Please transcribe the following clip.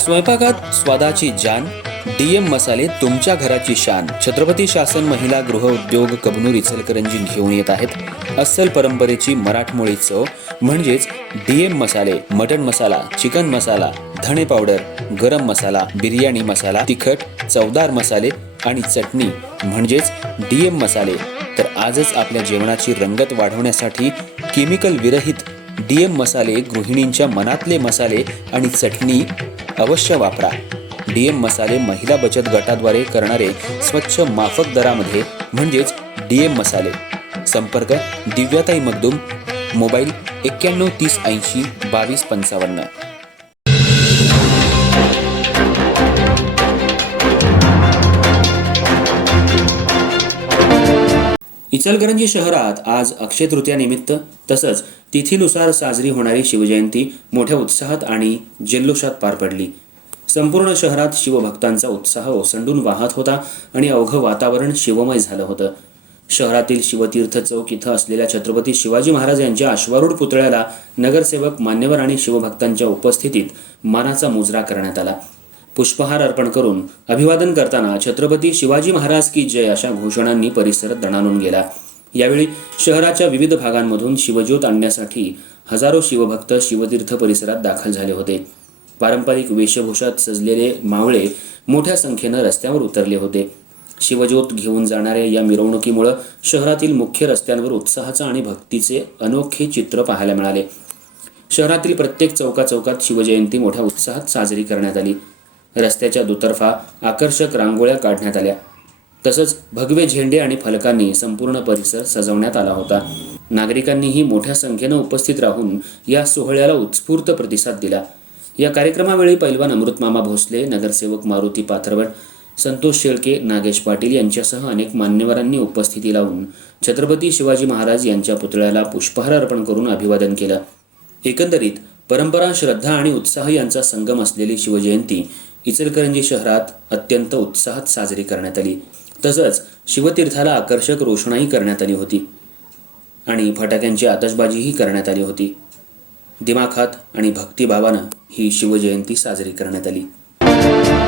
स्वयंपाकात स्वादाची जान, डीएम मसाले तुमच्या घराची शान. छत्रपती शासन महिला गृह उद्योग कबनूर इचलकरंजी घेऊन येत आहेत अस्सल परंपरेची मराठमोळी चव म्हणजेच डीएम मसाले. मटन मसाला, चिकन मसाला, धणे पावडर, गरम मसाला, बिर्याणी मसाला, तिखट चवदार मसाले आणि चटणी म्हणजेच डीएम मसाले. तर आजच आपल्या जेवणाची रंगत वाढवण्यासाठी केमिकल विरहित डीएम मसाले, गृहिणींच्या मनातले मसाले आणि चटणी अवश्य वापरा. डीएम मसाले महिला बचत गटाद्वारे करणारे स्वच्छ माफक दरामध्ये म्हणजेच डीएम मसाले. संपर्क दिव्याताई मगदूम, मोबाईल 91 30 80 22 55. इचलकरंजी शहरात आज अक्षय तृतीयानिमित्त तसंच तिथीनुसार साजरी होणारी शिवजयंती मोठ्या उत्साहात आणि जल्लोषात पार पडली. संपूर्ण शहरात शिवभक्तांचा उत्साह ओसंडून वाहत होता आणि अवघं वातावरण शिवमय झालं होतं. शहरातील शिवतीर्थ चौक इथं असलेल्या छत्रपती शिवाजी महाराज यांच्या अश्वारूढ पुतळ्याला नगरसेवक, मान्यवर आणि शिवभक्तांच्या उपस्थितीत मानाचा मुजरा करण्यात आला. पुष्पहार अर्पण करून अभिवादन करताना छत्रपती शिवाजी महाराज की जय अशा घोषणांनी परिसर दणाणून गेला. यावेळी शहराच्या विविध भागांमधून शिवज्योत आणण्यासाठी हजारो शिवभक्त शिवतीर्थ परिसरात दाखल झाले होते. पारंपरिक वेशभूषात सजलेले मावळे मोठ्या संख्येनं रस्त्यावर उतरले होते. शिवज्योत घेऊन जाणाऱ्या या मिरवणुकीमुळे शहरातील मुख्य रस्त्यांवर उत्साहाचं आणि भक्तीचे अनोखे चित्र पाहायला मिळाले. शहरातील प्रत्येक चौकाचौकात शिवजयंती मोठ्या उत्साहात साजरी करण्यात आली. रस्त्याच्या दुतर्फा आकर्षक रांगोळ्या काढण्यात आल्या. तसंच भगवे झेंडे आणि फलकांनी संपूर्ण परिसर सजवण्यात आला होता. नागरिकांनीही मोठ्या संख्येनं उपस्थित राहून या सोहळ्याला उत्स्फूर्त प्रतिसाद दिला. या कार्यक्रमावेळी पैलवान अमृतमामा भोसले, नगरसेवक मारुती पाथरवट, संतोष शेळके, नागेश पाटील यांच्यासह अनेक मान्यवरांनी उपस्थिती लावून छत्रपती शिवाजी महाराज यांच्या पुतळ्याला पुष्पहार अर्पण करून अभिवादन केलं. एकंदरीत परंपरा, श्रद्धा आणि उत्साह यांचा संगम असलेली शिवजयंती इचलकरंजी शहरात अत्यंत उत्साहात साजरी करण्यात आली. तसंच शिवतीर्थाला आकर्षक रोषणाई करण्यात आली होती आणि फटाक्यांची आतषबाजीही करण्यात आली होती. दिमाखात आणि भक्तिभावानं ही शिवजयंती साजरी करण्यात आली.